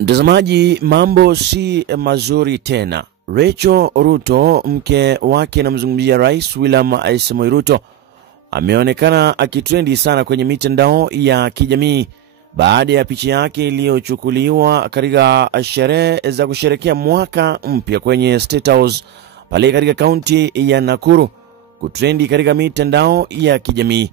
Mtazamaji, mambo si mazuri tena. Rachel Ruto, mke wake namzungumzia Rais William Samoei Ruto, ameonekana akitrendi sana kwenye mitandao ya kijamii baada ya picha yake iliyochukuliwa katika sherehe za kusherehekea mwaka mpya kwenye State House pale katika kaunti ya Nakuru kutrendi katika mitandao ya kijamii.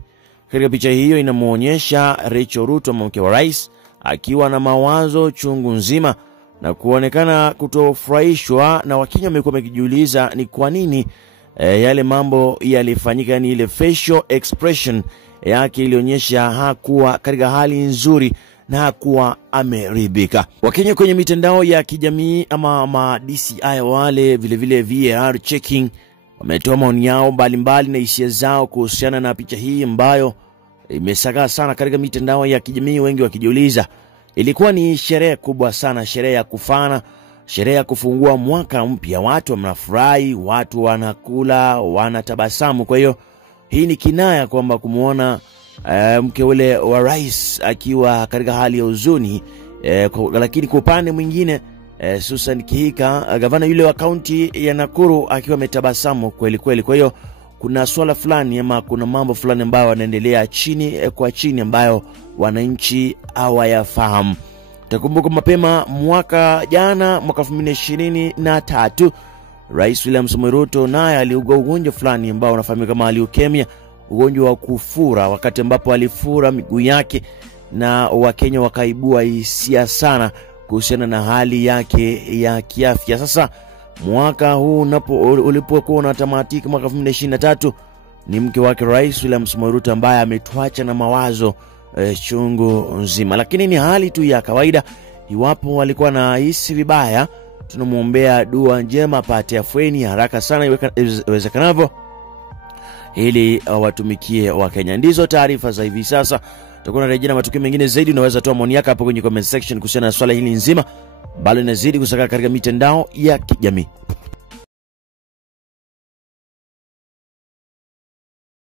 Katika picha hiyo inamuonyesha Rachel Ruto, mke wa rais, akiwa na mawazo chungu nzima na kuonekana kutofurahishwa, na Wakenya wamekuwa wakijiuliza ni kwa nini yale mambo yalifanyika. Ni ile facial expression yake ilionyesha hakuwa katika hali nzuri na hakuwa ameribika. Wakenya kwenye mitandao ya kijamii ama DCI wale vile VAR checking wametoa maoni yao mbalimbali na hisia zao kuhusiana na picha hii ambayo imesagaa sana katika mitandao ya kijamii, wengi wakijiuliza ilikuwa ni sherehe kubwa sana, sherehe ya kufana, sherehe ya kufungua mwaka mpya. Watu wanafurahi, watu wanakula, wanatabasamu. Kwa hiyo hii ni kinaya kwamba kumuona mke ule wa rais akiwa katika hali ya huzuni, lakini kwa upande mwingine Susan Kihika, gavana yule wa kaunti ya Nakuru, akiwa ametabasamu kweli kweli. Kwa hiyo kuna swala fulani ama kuna mambo fulani ambayo yanaendelea chini kwa chini ambayo wananchi hawayafahamu. Takumbuka mapema mwaka jana, mwaka 2023, Rais William Samoei Ruto naye aliugua ugonjwa fulani ambao unafahamika kama leukemia, ugonjwa wa kufura, wakati ambapo alifura miguu yake, na Wakenya wakaibua hisia sana kuhusiana na hali yake ya kiafya. Sasa mwaka huu ulipokuwa unatamatika mwaka 2023, ni mke wake Rais William Samoei Ruto ambaye ametuacha na mawazo chungu nzima. Lakini ni hali tu ya kawaida. Iwapo walikuwa na hisi vibaya, tunamuombea dua njema apate afueni haraka sana iwezekanavyo ili watumikie Wakenya. Ndizo taarifa za hivi sasa. Tutakuwa tunarejea na matukio mengine zaidi. Unaweza toa maoni yako hapo kwenye comment section kuhusiana na swala hili nzima ambalo linazidi kusaka katika mitandao ya kijamii.